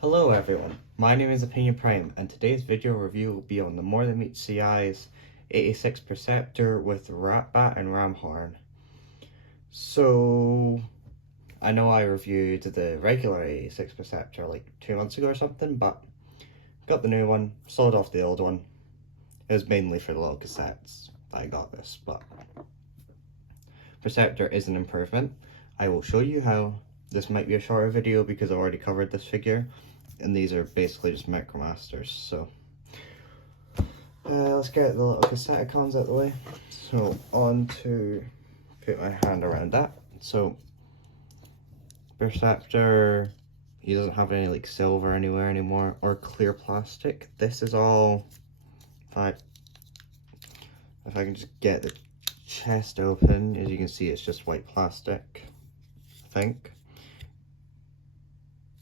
Hello everyone, my name is Opinion Prime and today's video review will be on the More Than Meets the Eyes 86 Perceptor with Ratbat and Ramhorn. So, I know I reviewed the regular 86 Perceptor like 2 months ago or something, but got the new one, sold off the old one. It was mainly for the little cassettes that I got this, but Perceptor is an improvement. I will show you how. This might be a shorter video because I've already covered this figure, and these are basically just Micromasters. So let's get the little Cassetticons out of the way. So on to put my hand around that. So Perceptor, he doesn't have any like silver anywhere anymore or clear plastic. This is all, if I can just get the chest open, as you can see it's just white plastic, I think.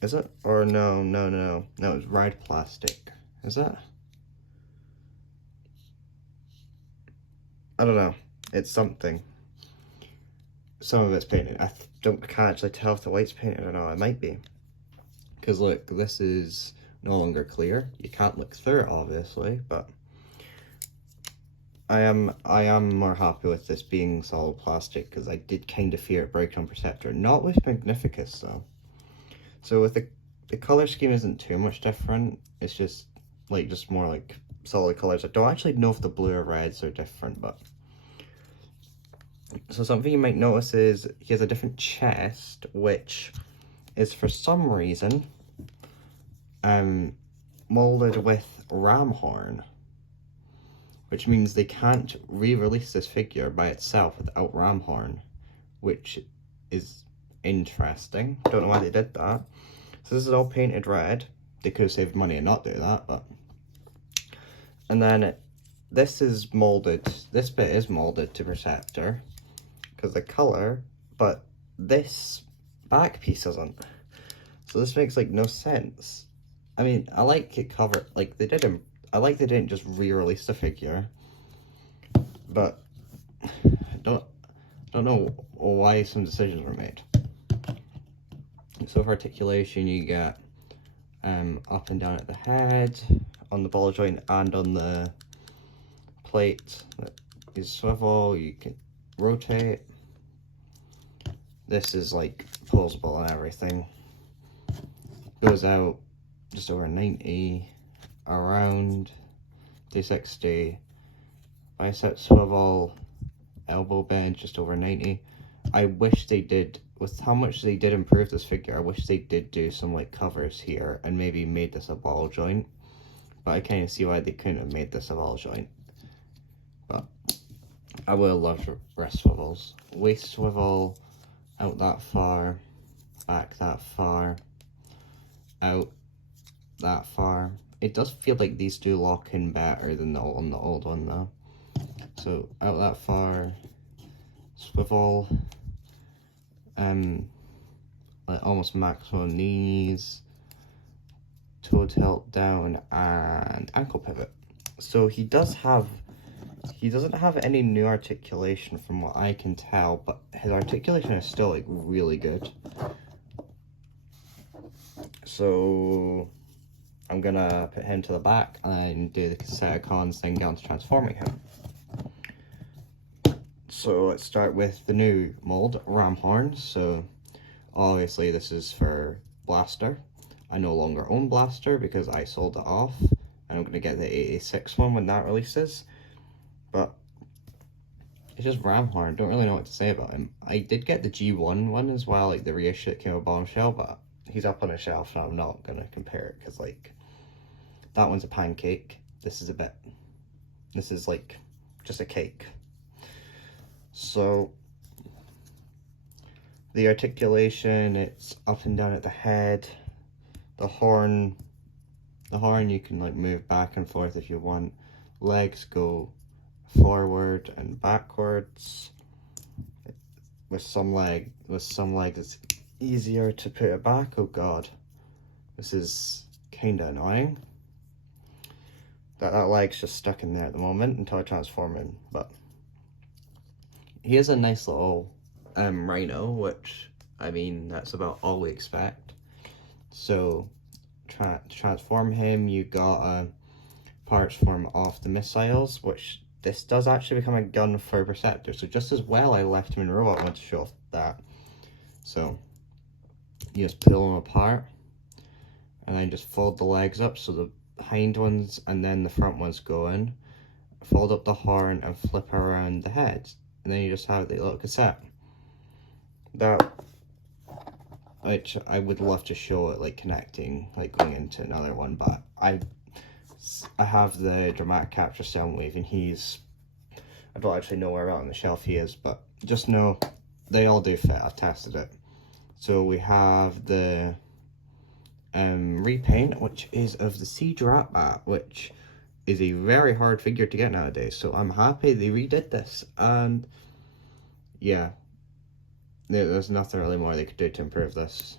Is it? Or no, it's ride plastic. Is it? I don't know. It's something. Some of it's painted. Can't actually tell if the white's painted or not. It might be. Because look, this is no longer clear. You can't look through it, obviously, but I am more happy with this being solid plastic because I did kind of fear it breaking on Perceptor. Not with Magnificus though. So with the color scheme isn't too much different. It's just more like solid colors. I don't actually know if the blue or reds are different, but so something you might notice is he has a different chest, which is for some reason molded with Ramhorn, which means they can't re-release this figure by itself without Ramhorn, which is interesting. Don't know why they did that. So this is all painted red. They could have saved money and not do that, but. And then this is molded. This bit is molded to Perceptor because the color, but this back piece isn't. So this makes like no sense. I mean, I like it covered. Like they did. I like they didn't just re-release the figure, but I don't know why some decisions were made. So for articulation, you get up and down at the head, on the ball joint, and on the plate that is swivel. You can rotate. This is like posable and everything. Goes out just over 90, around 260. Bicep swivel, elbow bend just over 90. I wish they did, with how much they did improve this figure, I wish they did do some like covers here and maybe made this a ball joint. But I kind of see why they couldn't have made this a ball joint. But I would have loved wrist swivels. Waist swivel, out that far, back that far, out that far. It does feel like these do lock in better than the old one though. So out that far, swivel, like almost maximum knees, toe tilt down, and ankle pivot. So he doesn't have any new articulation from what I can tell, but his articulation is still like really good. So I'm gonna put him to the back and do the Cassetticons, then get on to transforming him. So let's start with the new mold, Ramhorn. So obviously this is for Blaster. I no longer own Blaster because I sold it off, and I'm going to get the 86 one when that releases. But it's just Ramhorn. Don't really know what to say about him. I did get the G1 one as well, like the reissue that came with Bombshell, but he's up on a shelf and I'm not going to compare it because like that one's a pancake. This is like just a cake. So the articulation, it's up and down at the head. The horn you can like move back and forth if you want. Legs go forward and backwards. With some legs it's easier to put it back. Oh god, this is kinda annoying. That leg's just stuck in there at the moment until I transform him, but he is a nice little rhino, which I mean that's about all we expect. So to transform him, you got parts form off the missiles, which this does actually become a gun for Perceptor. So just as well I left him in robot, I want to show off that. So you just pull them apart and then just fold the legs up so the hind ones and then the front ones go in. Fold up the horn and flip around the head, and then you just have the little cassette. That, which I would love to show it like connecting, like going into another one, but I have the dramatic capture Soundwave, and I don't actually know where out on the shelf he is, but just know they all do fit. I've tested it. So we have the repaint, which is of the Siege Ratbat, which is a very hard figure to get nowadays, so I'm happy they redid this. And yeah, there's nothing really more they could do to improve this.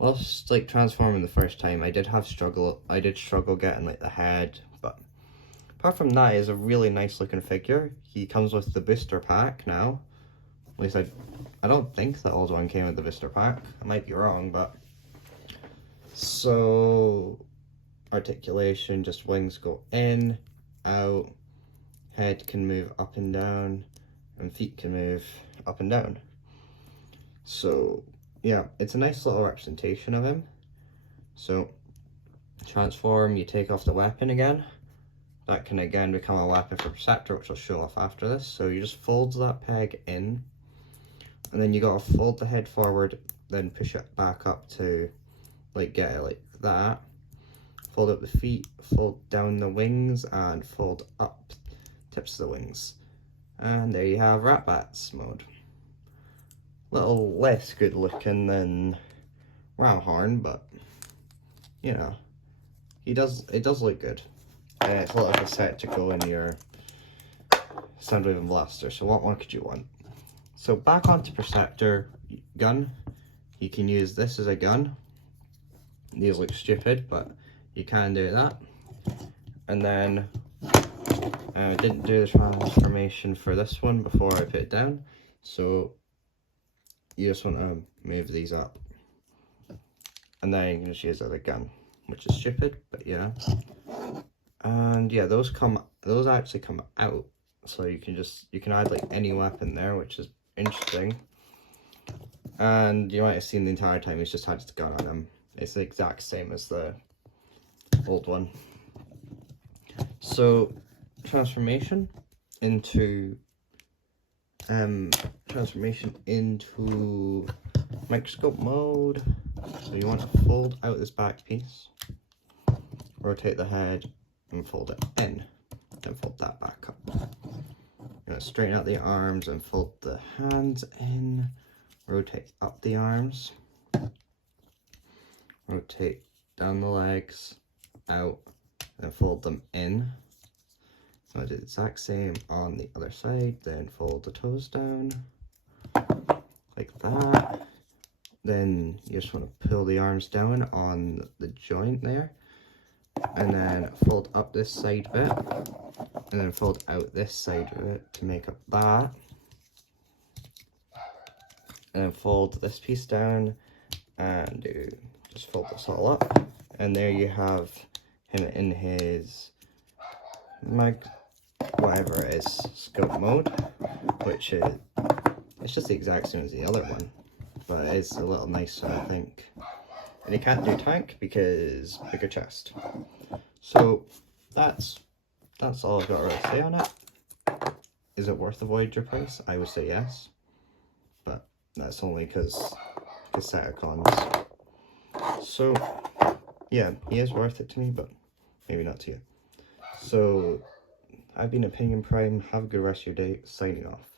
Whilst like transforming the first time, I did struggle getting like the head, but apart from that, it's a really nice looking figure. He comes with the booster pack now. At least I don't think the old one came with the booster pack. I might be wrong, but so articulation, just wings go in, out, head can move up and down, and feet can move up and down. So yeah, it's a nice little representation of him. So transform, you take off the weapon again. That can again become a weapon for Perceptor, which I'll show off after this. So you just fold that peg in, and then you gotta fold the head forward, then push it back up to like get it like that. Fold up the feet, fold down the wings, and fold up tips of the wings. And there you have Ratbat's mode. Little less good looking than Ramhorn, but you know, it does look good. And it's a little cassette to go in your Soundwave and Blaster, so what more could you want? So back onto Perceptor gun. You can use this as a gun. These look stupid, but you can do that. And then I didn't do the transformation for this one before I put it down, so you just want to move these up, and then you can just use it as a gun, which is stupid, but yeah. And yeah, those actually come out, so you can add like any weapon there, which is interesting. And you might have seen the entire time he's just had his gun on him. It's the exact same as the old one. So transformation into microscope mode. So you want to fold out this back piece, rotate the head and fold it in, then fold that back up. You're going to straighten out the arms and fold the hands in, rotate up the arms, rotate down the legs, out, then fold them in. So I do the exact same on the other side, then fold the toes down, like that. Then you just want to pull the arms down on the joint there, and then fold up this side bit, and then fold out this side of it to make up that. And then fold this piece down, and just fold this all up. And there you have him in his whatever it is, scope mode, which it's just the exact same as the other one, but it's a little nicer, I think. And he can't do tank because bigger chest. So that's all I've got to really say on it. Is it worth the Voyager price? I would say yes, but that's only because Decepticons. So yeah, he is worth it to me, but maybe not to you. So I've been Opinion Prime. Have a good rest of your day. Signing off.